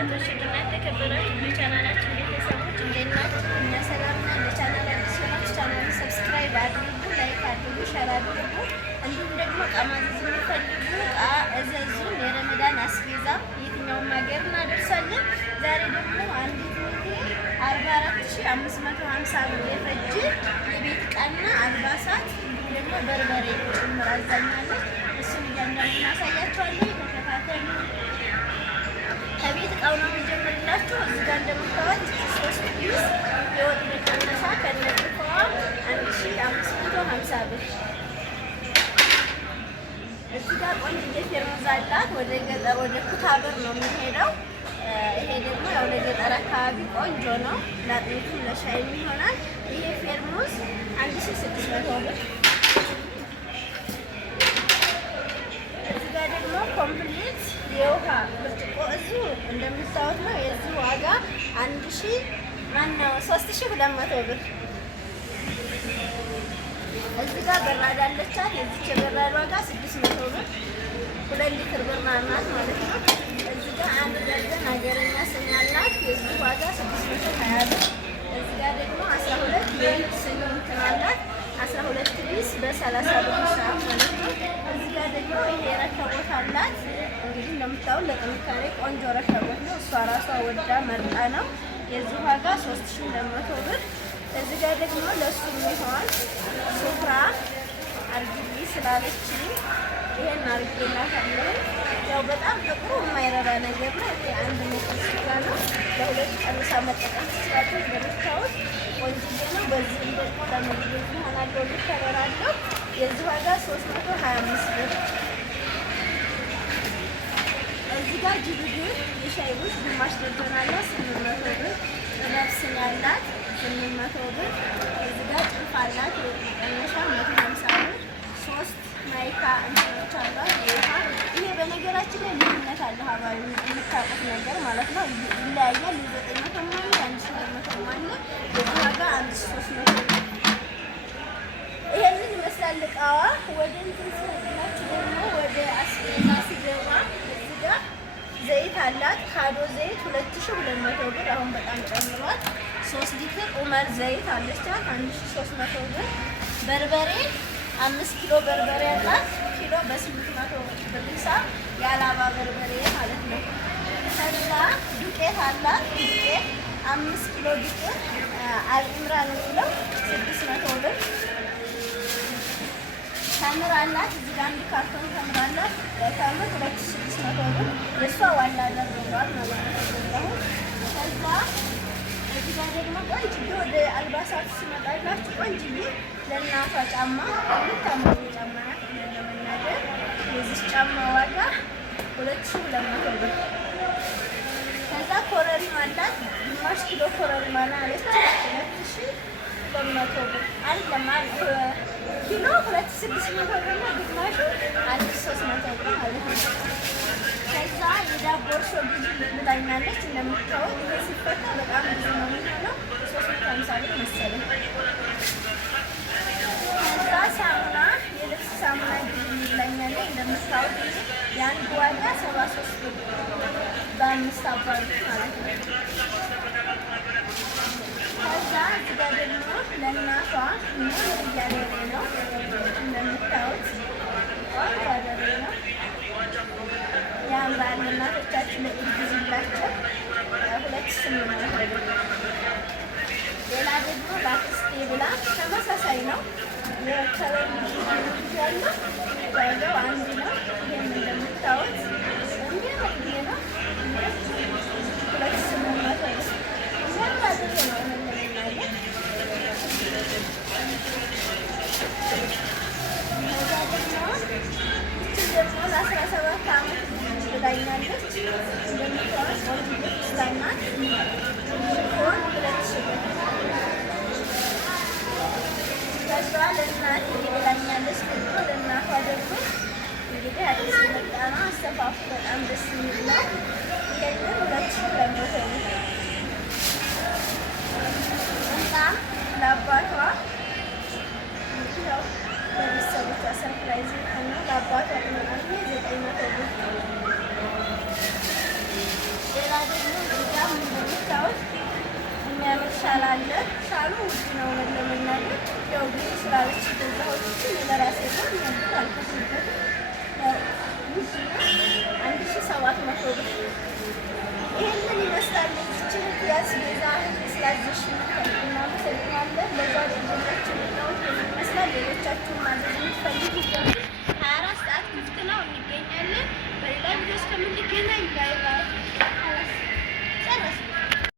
እናቶች እና የተከበራችሁ የቻናላችን ቤተሰቦች እንዴት ናችሁ? እኛ ሰላም ነን። ለቻናላችን ሰላም ቻናሉን ሰብስክራይብ አድርጉ፣ ላይክ አድርጉ፣ ሸር አድርጉ። እንዲሁም ደግሞ እቃ ማዘዝ የሚፈልጉ እቃ እዘዙን። የረመዳን አስቤዛ የትኛውም ሀገር እናደርሳለን። ዛሬ ደግሞ አንዲት 44550 ብር የፈጀ የቤት እቃና አልባሳት እንዲሁም ደግሞ በርበሬ ጭምር አዛኛለች። እሱን እያንዳንዱ እናሳያቸዋለን። ተከታተሉ። ከቤት እቃው ነው የሚጀምርላችሁ። እዚህ ጋር እንደምታዩት 3 ፒስ የወጥ መቀነሻ ከነጥፋዋ 1550 ብር። እዚህ ጋር ቆንጆ ፌርሙዝ አላት። ወደ ገጠር ወደ ኩታበር ነው የሚሄደው። ይሄ ደግሞ ያው ለገጠር አካባቢ ቆንጆ ነው። ለአጥሚቱ ለሻይ ይሆናል። ይሄ ፌርሙዝ 1600 ብር። እዚህ ጋር ደግሞ ኮምፕሊት የውሃ ብርጭቆ እዚሁ እንደምታዩት ነው። የዚህ ዋጋ 3200 ብር። እዚህ ጋር በራድ አለቻት። የዚች የበራድ ዋጋ 600 ብር። 2 ሊትር በራድ ናት ማለት ነው። እዚህ ጋር አንድ ደርዘን ሀገረኛ ስኒ አላት። የዚህ ዋጋ 620 ብር። እዚህ ጋር ደግሞ 12 የሊት ስኒ እንትን አላት። 12 ፒስ በ30 ብር ሰዓት ማለት ነው። እዚህ ጋር ደግሞ ይሄ ረከቦት አላት። እንግዲህ እንደምታዩት ለጥንካሬ ቆንጆ ረከቦት ነው። እሷ ራሷ ወዳ መርጣ ነው። የዚህ ዋጋ 3200 ብር። እዚህ ጋር ደግሞ ለሱ የሚሆን ሱፍራ አርግልኝ ስላለችኝ ይሄን አርጌላታለሁ። ያው በጣም ጥቁሩ የማይረባ ነገር ነው። ይሄ አንድ ሜትር ሱፍራ ነው። ለሁለት ቀምሳ መጠቀም ትችላለች። እንደምታዩት ቆንጆ ነው። በዚህም ደግሞ ለምግብ ይሆናል። ልከበራለሁ። የዚህ ዋጋ 325 ብር። እዚህ ጋር ጅብድር የሻይ ቡሽ ግማሽ ደርዘን አላት 800 ብር። ነፍስን ያላት 800 ብር። እዚህ ጋር ጭልፍ አላት። የቀነሻ 150 ብር። 3 ማይካ እንትኖች አሏት። ይሄ በነገራችን ላይ ልዩነት አለ። ሀባቢ የምታውቁት ነገር ማለት ነው። ይለያያል። 900 ማለት 1200 ማለት የዚህ ዋጋ 1300 ብር። ይሄንን ይመስላል እቃዋ። ወደ እንትን ስለላችሁ ደግሞ ወደ አስቤዛ ሲገባ እዚህ ጋር ዘይት አላት። ካዶ ዘይት 2200 ብር። አሁን በጣም ጨምሯል። 3 ሊትር ኡመር ዘይት አለቻት 1300 ብር። በርበሬ 5 ኪሎ በርበሬ አላት። ኪሎ በ800 ብር ሂሳብ የአላባ በርበሬ ማለት ነው። ከዛ ዱቄት አላት። ዱቄት 5 ኪሎ ዱቄት አልኢምራን የሚለው 600 ብር። ተምር አላት። እዚህ ጋር አንድ ካርቶን ተምር አላት። ተምር 2600 ብር። የእሷ ዋላ ደርጓል ማለት ነው። ከዛ እዚህ ጋር ደግሞ ቆንጅዬ ወደ አልባሳት ሲመጣላችሁ ቆንጅዬ ለእናቷ ጫማ የምታምሩ ጫማ ናት። ለመናገር የዚህ ጫማ ዋጋ 2200 ብር። ከዛ ኮረሪማ አላት። ግማሽ ኪሎ ኮረሪማ አለች 2200 ብር። አይደለም ኪሎ 2600 ብር እና ግማሹ 1300 ብር ማለት ነው። ከዛ የዳቦ እርሾ ብዙ ብላኛለች። እንደምታዩት ይሄ ሲፈታ በጣም ብዙ ነው የሚሆነው 350 ብር መሰለኝ። ከዛ ሳሙና የልብስ ሳሙና ብዙ ብላኛለች። እንደምታዩት የአንድ ዋጋ 73 ብር በ5 አባሉት ማለት ነው። ከዛ እዚህ ጋር ደግሞ ለእናቷ ምን እያደረ ነው እንደምታዩት ቆንጆ አደረ ነው። ያምራል። እናቶቻችን ለኢድላቸው 2800 ብር። ሌላ ደግሞ ባክስቴ ብላ ተመሳሳይ ነው። የከለር ያለው ዋጋው አንድ ነው። ይሄን እንደምታዩት እንዲያመጥ ነው 2800 ብር። ያምራል ነው ለምናገር። ከዛ ደግሞ ለ17 ዓመት ብላኛለች። እንደምታዩት ወንድ ስላናት ሽፎን 2000 ብር። ከዛ ለእናቴ ብላኛለች። ደግሞ ለእናቷ ደግሞ እንግዲህ አዲስ የመጣ ነው። አሰፋፉ በጣም ደስ የሚል ነው። ይሄንን 2200 ብር። እና ለአባቷ ያው ለቤተሰቦቿ ሰርፕራይዝ እና ለአባቷ ደግሞ 900 ብር። ሌላ ደግሞ የሚያምር ሻል አለ። ሻሉ ውድ ነው ለመናገር ያው ግን ስላለች ገዛሁት ለራሴ ነው ነበር አልከፍልበትም። ያው ውድ ነው 1700 ብር። ይሄንን ይመስላል። እዚህ ያስቤዛ ስላዘሽ እናመሰግናለን። ለዛሬ ይዘንላችሁ የመጣሁት ይመስላል። ሌሎቻችሁም